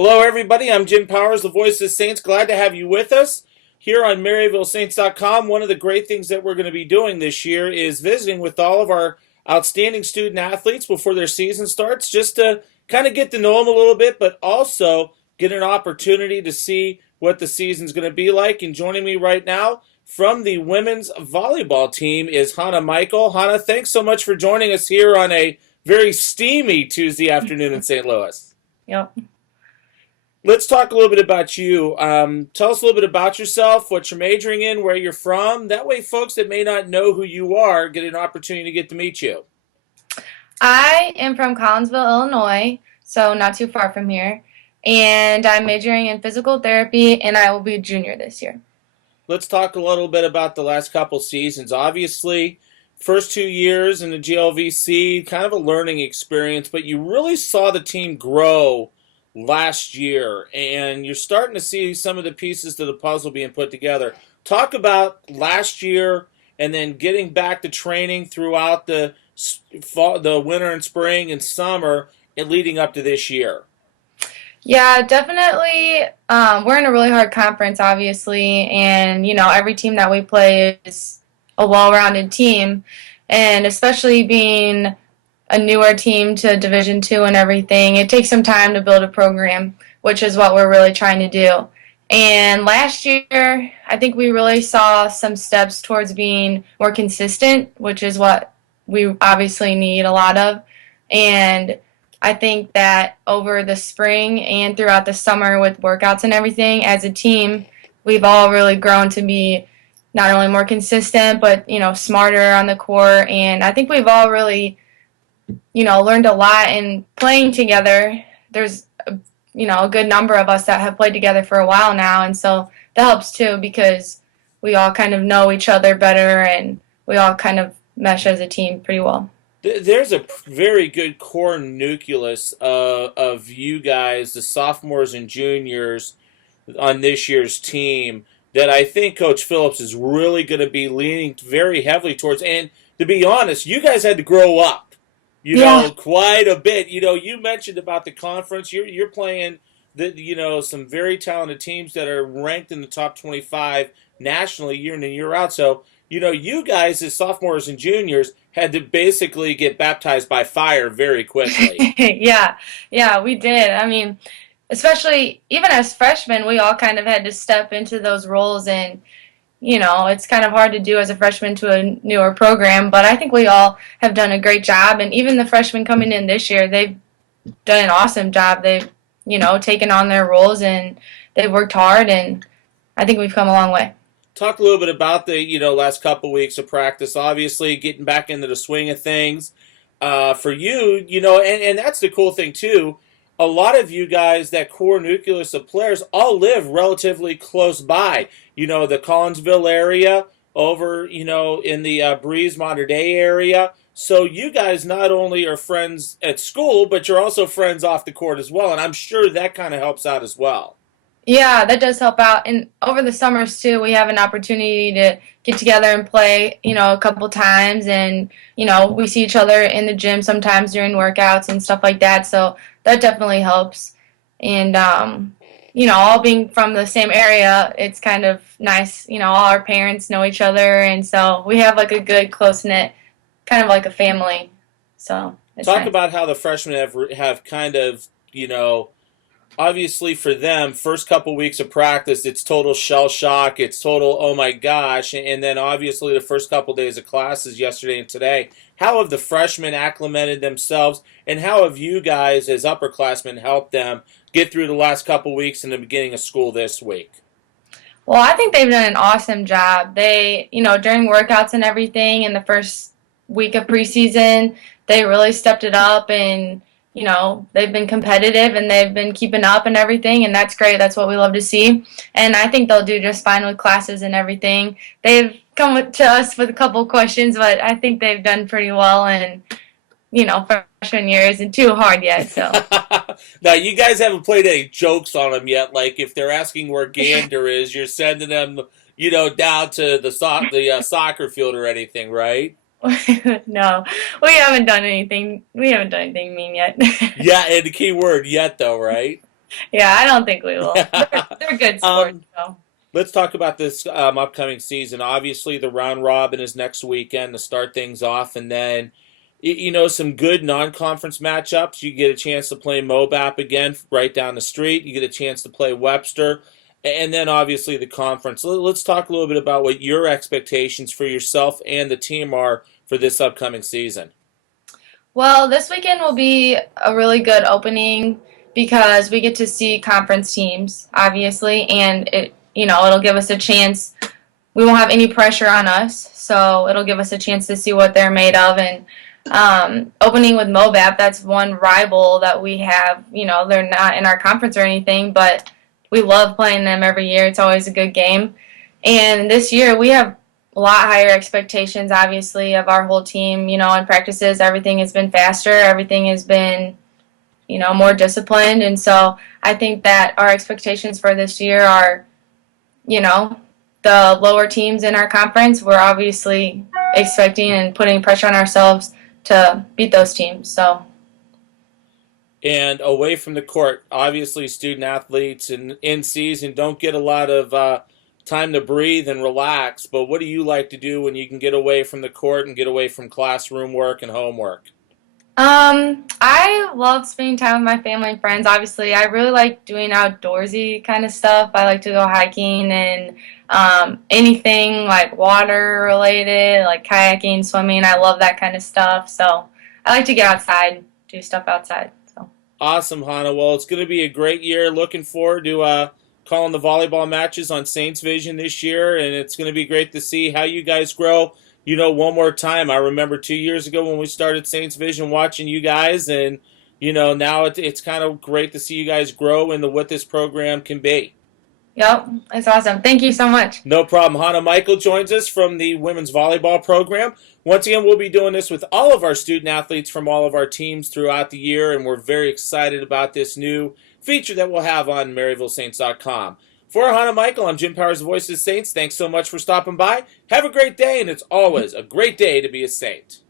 Hello, everybody. I'm Jim Powers, the voice of the Saints. Glad to have you with us here on MaryvilleSaints.com. One of the great things that we're going to be doing this year is visiting with all of our outstanding student athletes before their season starts, just to kind of get to know them a little bit, but also get an opportunity to see what the season's going to be like. And joining me right now from the women's volleyball team is Hana Michael. Hana, thanks so much for joining us here on a very steamy Tuesday afternoon in St. Louis. Yep. Let's talk a little bit about you. Tell us a little bit about yourself, what you're majoring in, where you're from. That way, folks that may not know who you are get an opportunity to get to meet you. I am from Collinsville, Illinois, so not too far from here. And I'm majoring in physical therapy, and I will be a junior this year. Let's talk a little bit about the last couple seasons. Obviously, first 2 years in the GLVC, kind of a learning experience, but you really saw the team grow last year, and you're starting to see some of the pieces to the puzzle being put together. Talk about last year and then getting back to training throughout the fall, the winter and spring and summer and leading up to this year. Yeah, definitely. We're in a really hard conference, obviously, and every team that we play is a well-rounded team, and especially being a newer team to Division II and everything, it takes some time to build a program, which is what we're really trying to do. And last year, I think we really saw some steps towards being more consistent, which is what we obviously need a lot of. And I think that over the spring and throughout the summer with workouts and everything, as a team, we've all really grown to be not only more consistent, but, smarter on the court. And I think we've all really learned a lot in playing together. There's, a good number of us that have played together for a while now, and so that helps too because we all kind of know each other better and we all kind of mesh as a team pretty well. There's a very good core nucleus of you guys, the sophomores and juniors on this year's team, that I think Coach Phillips is really going to be leaning very heavily towards. And to be honest, you guys had to grow up. Quite a bit. You mentioned about the conference. You're playing some very talented teams that are ranked in the top 25 nationally year in and year out. So, you guys as sophomores and juniors had to basically get baptized by fire very quickly. Yeah, we did. I mean, especially even as freshmen, we all kind of had to step into those roles, and it's kind of hard to do as a freshman to a newer program, but I think we all have done a great job. And even the freshmen coming in this year, they've done an awesome job. They've, taken on their roles and they've worked hard, and I think we've come a long way. Talk a little bit about the, last couple weeks of practice, obviously getting back into the swing of things. For you, and that's the cool thing too. A lot of you guys, that core nucleus of players, all live relatively close by. The Collinsville area, over, in the Breeze Mater Dei area. So you guys not only are friends at school, but you're also friends off the court as well. And I'm sure that kind of helps out as well. Yeah, that does help out. And over the summers, too, we have an opportunity to get together and play, a couple times. And, we see each other in the gym sometimes during workouts and stuff like that. So that definitely helps. And, all being from the same area, it's kind of nice. All our parents know each other. And so we have like a good, close-knit, kind of like a family. So it's Talk nice. about how the freshmen have kind of, obviously for them, first couple weeks of practice, it's total shell shock. It's total, oh my gosh. And then obviously the first couple days of classes yesterday and today. How have the freshmen acclimated themselves, and how have you guys as upperclassmen helped them get through the last couple weeks and the beginning of school this week? Well, I think they've done an awesome job. They, during workouts and everything in the first week of preseason, they really stepped it up, and they've been competitive and they've been keeping up and everything, and that's great. That's what we love to see. And I think they'll do just fine with classes and everything. They've come to us with a couple questions, but I think they've done pretty well, and, freshman year isn't too hard yet, so. Now, you guys haven't played any jokes on them yet. Like, if they're asking where Gander is, you're sending them, down to the soccer field or anything, right? No, we haven't done anything. We haven't done anything mean yet. Yeah, and the key word, yet, though, right? Yeah, I don't think we will. They're good sports, um, so. let's talk about this upcoming season. Obviously, the round robin is next weekend to start things off, and then some good non-conference matchups. You get a chance to play Mobap again, right down the street. You get a chance to play Webster, and then obviously the conference. Let's talk a little bit about what your expectations for yourself and the team are for this upcoming season. Well, this weekend will be a really good opening because we get to see conference teams, obviously, and it'll give us a chance. We won't have any pressure on us, so it'll give us a chance to see what they're made of. And opening with Mobap, that's one rival that we have. They're not in our conference or anything, but we love playing them every year. It's always a good game. And this year we have a lot higher expectations, obviously, of our whole team. In practices, everything has been faster. Everything has been, more disciplined. And so I think that our expectations for this year are, you know, the lower teams in our conference. We're obviously expecting and putting pressure on ourselves to beat those teams. So And away from the court, obviously, student athletes and in season don't get a lot of time to breathe and relax. But what do you like to do when you can get away from the court and get away from classroom work and homework? I love spending time with my family and friends. Obviously, I really like doing outdoorsy kind of stuff. I like to go hiking and anything like water related, like kayaking, swimming. I love that kind of stuff. So I like to get outside, do stuff outside. So Awesome, Hana. Well, it's going to be a great year. Looking forward to calling the volleyball matches on Saints Vision this year, and it's going to be great to see how you guys grow. One more time. I remember 2 years ago when we started Saints Vision watching you guys, and now it's kind of great to see you guys grow into what this program can be. yep, it's awesome. Thank you so much. No problem. Hana Michael joins us from the women's volleyball program. Once again, we'll be doing this with all of our student athletes from all of our teams throughout the year, and we're very excited about this new feature that we'll have on MaryvilleSaints.com. For Hana Michael, I'm Jim Powers, the voice of the Saints. Thanks so much for stopping by. Have a great day, and it's always a great day to be a Saint.